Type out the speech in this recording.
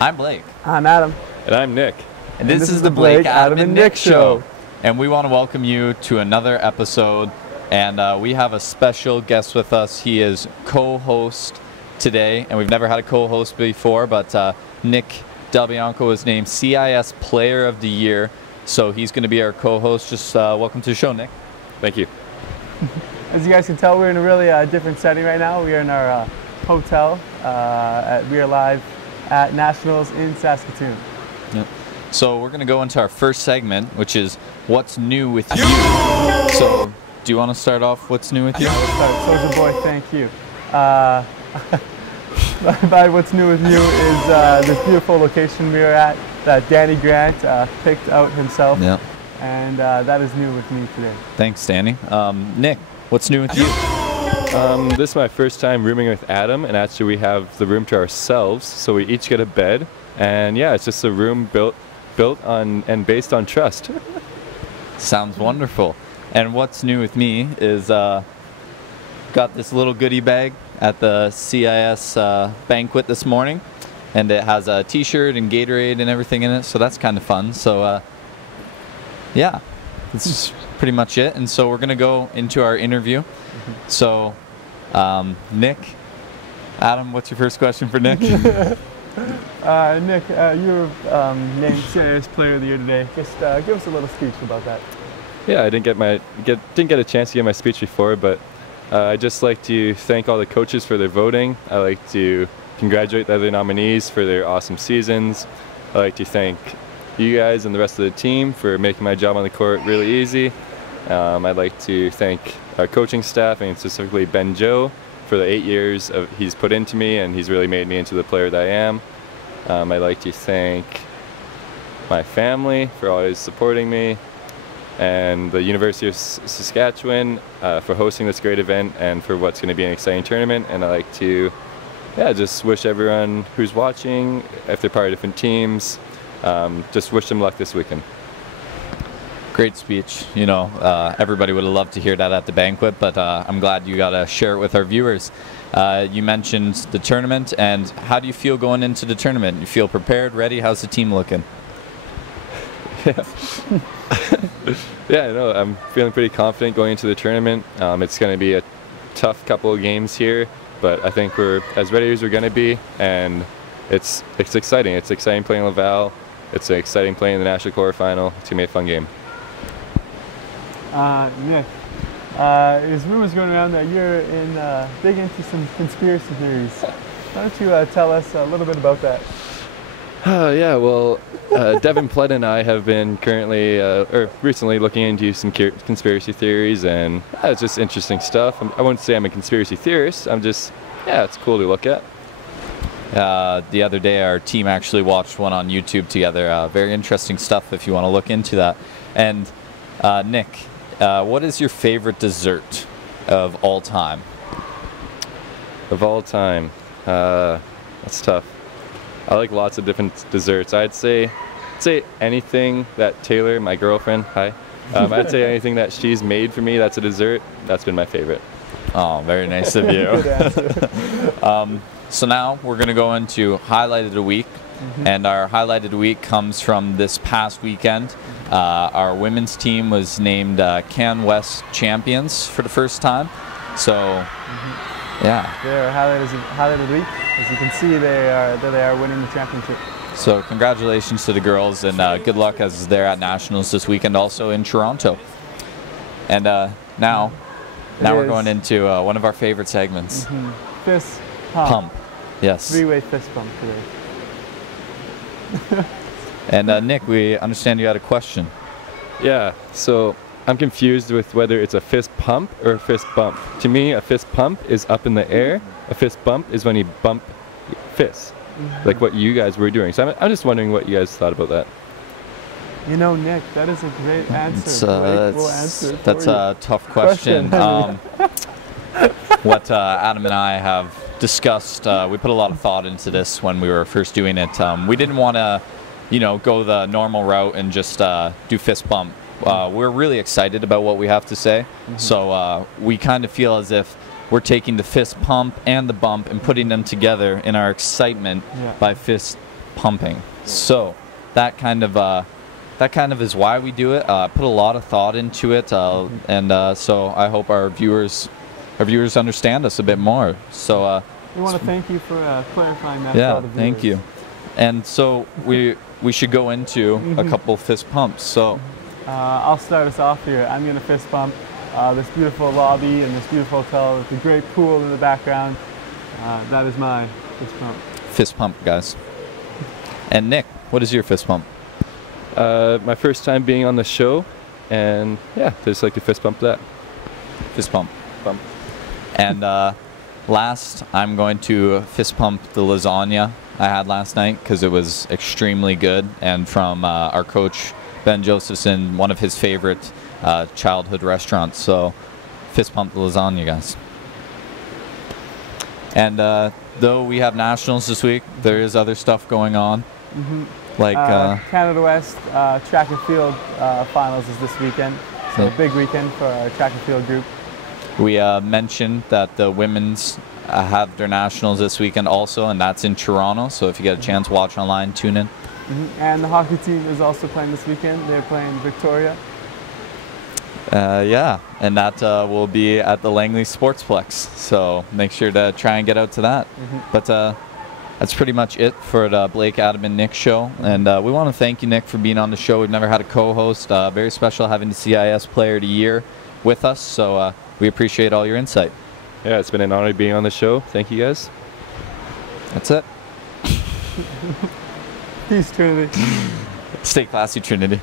I'm Blake. I'm Adam. And I'm Nick. And this is the Blake, Adam, and Nick Show. And we want to welcome you to another episode. And we have a special guest with us. He is co-host today. And we've never had a co-host before, but Nick Del Bianco was named CIS Player of the Year. So he's going to be our co-host. Just welcome to the show, Nick. Thank you. As you guys can tell, we're in a really different setting right now. We are in our hotel. We are live at Nationals in Saskatoon. Yep. So we're going to go into our first segment, which is What's New With You. So do you want to start off What's New With You? Let's start. Soldier Boy, thank you. By What's New With You is this beautiful location we are at that Danny Grant picked out himself. Yep. And that is new with me today. Thanks, Danny. Nick, what's new with you? This is my first time rooming with Adam, and actually we have the room to ourselves, so we each get a bed. And yeah, it's just a room built on and based on trust. Sounds wonderful. And what's new with me is got this little goodie bag at the CIS banquet this morning, and it has a t-shirt and Gatorade and everything in it, so that's kind of fun. So yeah, that's pretty much it. And so we're gonna go into our interview. So Nick, Adam, what's your first question for Nick? Nick, you were named CIS Player of the Year today. Just give us a little speech about that. Yeah, I didn't get a chance to get my speech before, but I'd just like to thank all the coaches for their voting. I like to congratulate the other nominees for their awesome seasons. I like to thank you guys and the rest of the team for making my job on the court really easy. I'd like to thank our coaching staff, and specifically Ben Joe, for the 8 years he's put into me, and he's really made me into the player that I am. I'd like to thank my family for always supporting me, and the University of Saskatchewan for hosting this great event and for what's going to be an exciting tournament. And I'd like to just wish everyone who's watching, if they're part of different teams, just wish them luck this weekend. Great speech. You know, everybody would have loved to hear that at the banquet, but I'm glad you got to share it with our viewers. You mentioned the tournament, and how do you feel going into the tournament? You feel prepared, ready? How's the team looking? Yeah, no, I'm feeling pretty confident going into the tournament. It's going to be a tough couple of games here, but I think we're as ready as we're going to be, and it's exciting. It's exciting playing Laval. It's exciting playing in the national quarterfinal. It's going to be a fun game. Nick, there's rumors going around that you're big into some conspiracy theories. Why don't you tell us a little bit about that? Yeah, well, Devin Plett and I have been recently looking into some conspiracy theories, and it's just interesting stuff. I wouldn't say I'm a conspiracy theorist. I'm just, it's cool to look at. The other day, our team actually watched one on YouTube together. Very interesting stuff if you want to look into that. And Nick, what is your favorite dessert of all time? Of all time? That's tough. I like lots of different desserts. I'd say anything that Taylor, my girlfriend, I'd say anything that she's made for me that's a dessert, that's been my favorite. Oh, very nice of you. Good answer. So now we're going to go into Highlight of the Week. And our Highlight of the Week comes from this past weekend. Our women's team was named Can West champions for the first time. So, yeah. Their highlight of the week. As you can see, they are winning the championship. So congratulations to the girls, and good luck as they're at Nationals this weekend, also in Toronto. And now we're going into one of our favorite segments. Fist pump. Yes. Three-way fist pump today. And Nick, we understand you had a question. Yeah, so I'm confused with whether it's a fist pump or a fist bump. To me, a fist pump is up in the air. A fist bump is when you bump fists, like what you guys were doing. So I'm just wondering what you guys thought about that. You know, Nick, that is a great answer. That's a tough question. What Adam and I have discussed, we put a lot of thought into this when we were first doing it. We didn't want to, go the normal route and just do fist bump. We're really excited about what we have to say. So we kind of feel as if we're taking the fist pump and the bump and putting them together in our excitement by fist pumping. So that kind of is why we do it. Put a lot of thought into it, and so I hope our viewers understand us a bit more. So we want to thank you for clarifying that for all the viewers. Thank you. And so we should go into a couple fist pumps. So I'll start us off here. I'm going to fist pump this beautiful lobby and this beautiful hotel with the great pool in the background. That is my fist pump. Fist pump, guys. And Nick, what is your fist pump? My first time being on the show, and yeah, just like to fist pump that. Fist pump. And last, I'm going to fist pump the lasagna I had last night because it was extremely good, and from our coach Ben Josephson, one of his favorite childhood restaurants. So fist pump the lasagna, guys. And though we have nationals this week, there is other stuff going on. Like Canada West track and field finals is this weekend. So a big weekend for our track and field group. We mentioned that the women's have their nationals this weekend also, and that's in Toronto. So if you get a chance, watch online, tune in. And the hockey team is also playing this weekend. They're playing Victoria. Yeah, and that will be at the Langley Sportsplex. So make sure to try and get out to that. But that's pretty much it for the Blake, Adam, and Nick show. And we want to thank you, Nick, for being on the show. We've never had a co-host. Very special having the CIS Player of the Year with us. So we appreciate all your insight. Yeah, it's been an honor being on the show. Thank you, guys. That's it. Peace, Trinity. Stay classy, Trinity.